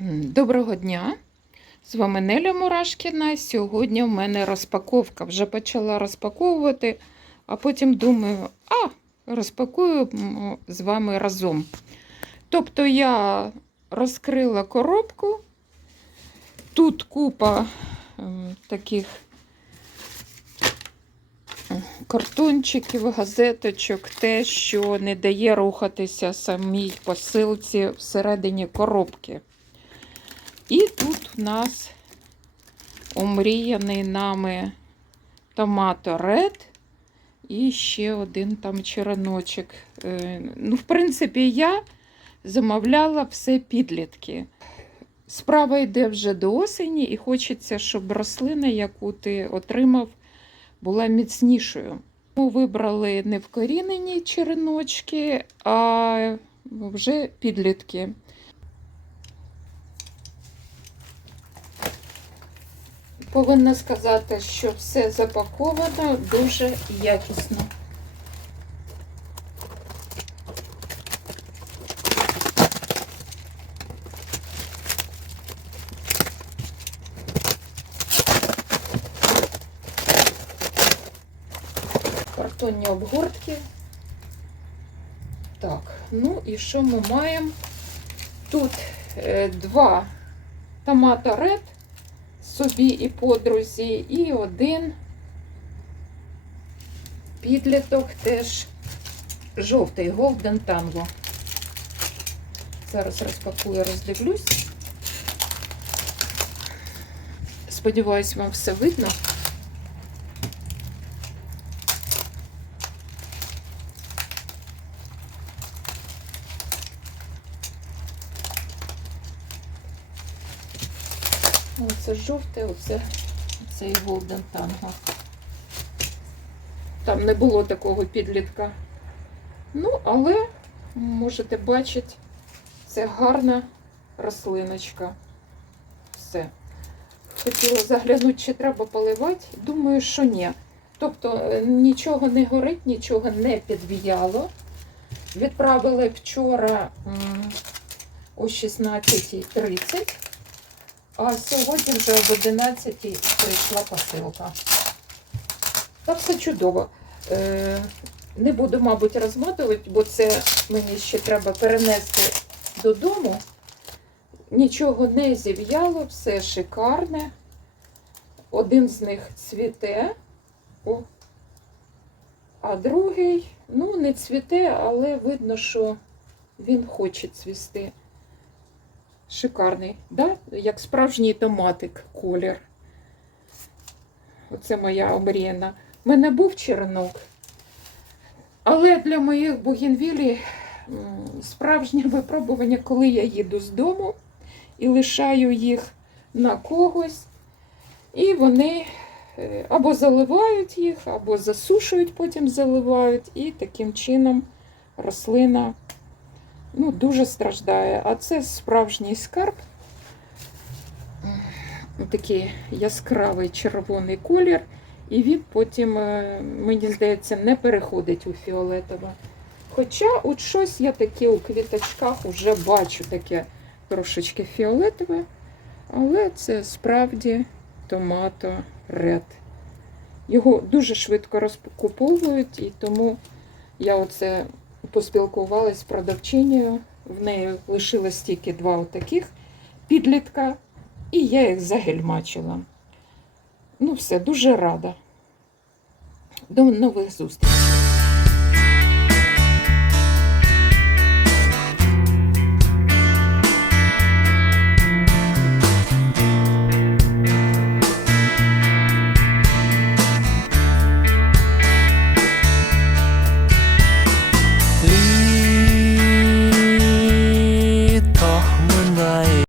Доброго дня! З вами Неля Мурашкіна. Сьогодні в мене розпаковка. Вже почала розпаковувати, а потім думаю, а, розпакуємо з вами разом. Тобто я розкрила коробку. Тут купа таких картончиків, газеточок, те, що не дає рухатися самій посилці всередині коробки. І тут у нас омріяний нами томато ред і ще один там череночок. Е, Ну, в принципі, я замовляла все підлітки. Справа йде вже до осені, і хочеться, щоб рослина, яку ти отримав, була міцнішою. Ми вибрали не вкорінені череночки, а вже підлітки. Повинна сказати, що все запаковано дуже якісно. Картонні обгортки. Так, ну і що ми маємо? Тут е, два томата ред собі і подрузі, і один підліток теж жовтий Golden Tango. Зараз розпакую, роздивлюсь. Сподіваюсь, вам все видно. Оце жовте, оце цей Golden Tango. Там не було такого підлітка. Ну, але можете бачити, це гарна рослиночка. Все. Хотіла заглянути, чи треба поливати. Думаю, що ні. Тобто е, нічого не горить, нічого не підвіяло. Відправили вчора о 16.30. А сьогодні вже об 11 прийшла посилка. Так все чудово. Е, Не буду, мабуть, розмотувати, бо це мені ще треба перенести додому. Нічого не зів'яло, все шикарне. Один з них цвіте, О. а другий, ну, не цвіте, але видно, що він хоче цвісти. Шикарний, да? як справжній томатик колір. Оце моя омріяна. У мене був черенок. Але для моїх бугінвілі справжнє випробування, коли я їду з дому і лишаю їх на когось, і вони е, або заливають їх, або засушують, потім заливають, і таким чином рослина ну, дуже страждає. А це справжній скарб. Такий яскравий червоний колір. І він потім, е, мені здається, не переходить у фіолетове. Хоча от щось я таке у квіточках вже бачу таке трошечки фіолетове, але це справді томато ред. Його дуже швидко розкуповують, і тому я оце поспілкувалась з продавчинею. В неї лишилось тільки два отаких підлітка, і я їх загельмачила. Ну, все, дуже рада. До нових зустрічей.